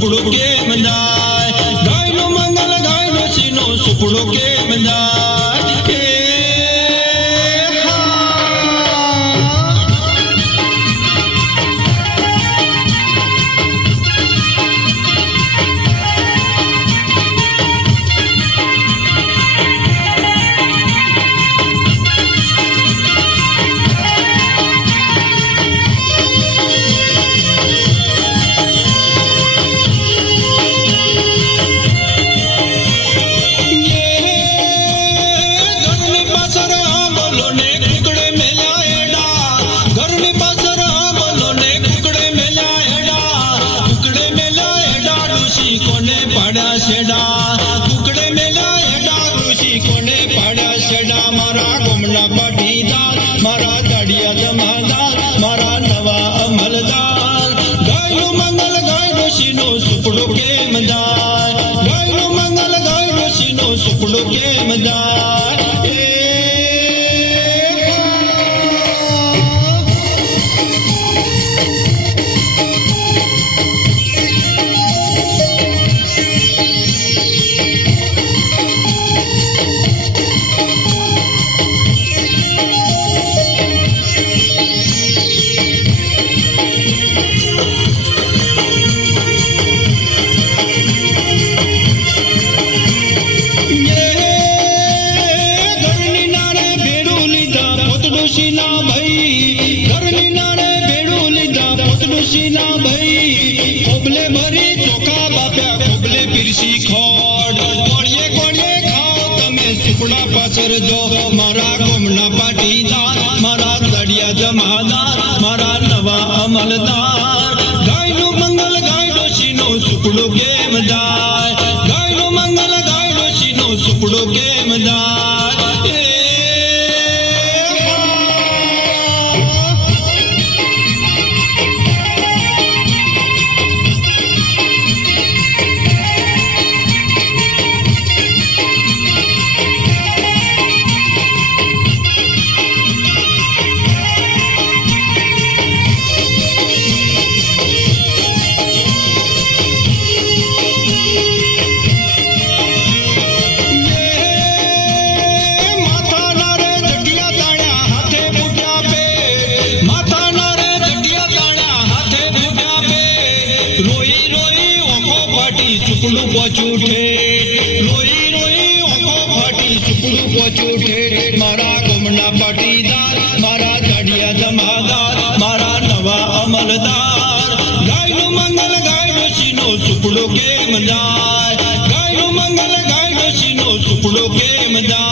સુપડો કેમ જાય, ગાયનું મંગલ ગાય ડોશીનો સુપડો કેમ જાય. કોને પાડ્યા છેડા, કુકડે મેલા એડા ઋષિ કોને પાડ્યા છેડા. મારા ગોમના પાટીદાર, મારા દાડિયા જમાદાર, મારા નવા અમલદાર. ગાયનું મંગલ ગાય ઋષિનો સુપડો કેમ જાય, ગાયનું મંગલ ગાય ઋષિનો સુપડો કેમ જાય. કોબલે ભરી ચોખા બાપ્યા, કોબલે પીરસી ખોડ. કોળીએ કોળીએ ખાઓ તમે સુપડા પાછળ જો. મારા ગોમના પાટીદાર, મારા દાડિયા જમાદાર, મારા નવા અમલદાર. ગાયનું મંગલ ગાય ડોશીનો સુપડો કેમ જાય, ગાયનું મંગલ ગાય ડોશીનો સુપડો કેમ જાય. સુપડું પહોંચ્યું ઠેઠ, રોઈ રોઈ ઓખો ફાટી સુપડું પહોંચ્યું ઠેઠ. મારા ગોમના પાટીદાર, મારા દાડિયા જમાદાર, મારા નવા અમલદાર. ગાયનું મંગલ ગાય ડોશીનો સુપડો કેમ જાય, ગાયનું મંગલ ગાય ડોશીનો સુપડો કેમ જાય.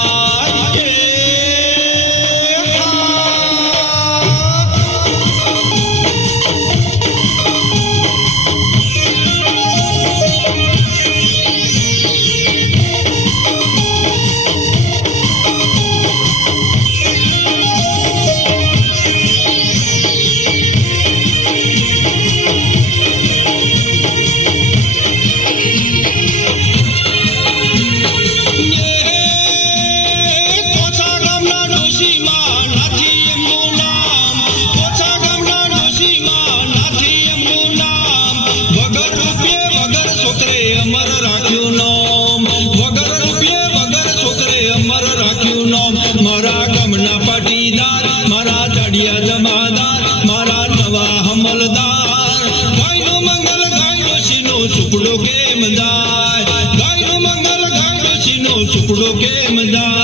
અમર રાખ્યું નામ, વગર રૂપિયે વગર છોકરે અમર રાખ્યું નામ. મારા ગામના પાટીદાર, મારા દાડિયા જમાદાર, મારા નવા અમલદાર. ગાયનું મંગલ ગાય ડોશીનો સુપડો કેમ જાય, ગાયનું મંગલ ગાય ડોશીનો સુપડો કેમ જાય.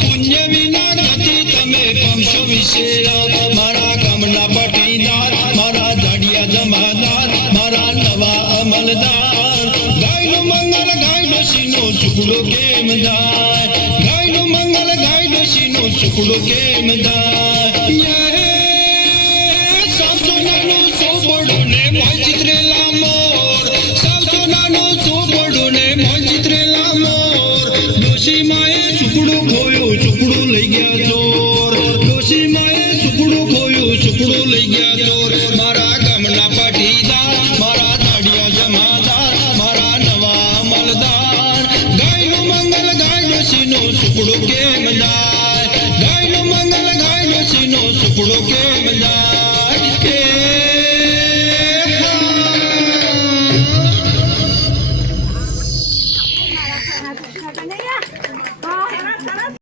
પુણ્ય વિના ગતિ તમે પામશો વિશેરામ. મારા ગામના પાટીદાર, મારા દાડિયા જમાદાર, મારા નવા અમલદાર. ગાયનું મંગલ ગાય ડોશીનો સુકડો કેમ જાય ગાયનું મંગલ ગાય ડોશીનો સુકડો કેમ જાય સાસોનાનું સોબડું ને મોય ચિત્રેલા મોર સાસોનાનું સોબડું ને મોય ચિત્રેલા મોર ડોશી માએ સુકડું ખોયું સુકડું લઈ ગયા ચોર ડોશી માએ સુકડું ખોયું સુકડું લઈ ગયા ચોર મારા ગામના પાટીદાર મારા દાડિયા જમાદાર મારા નવા મલદાર ગાયનું મંગલ ગાય ડોશીનો સુકડો કેમ જાય ગાયનું મંગલ ગાય ડોશીનો સુકડો કેમ જાય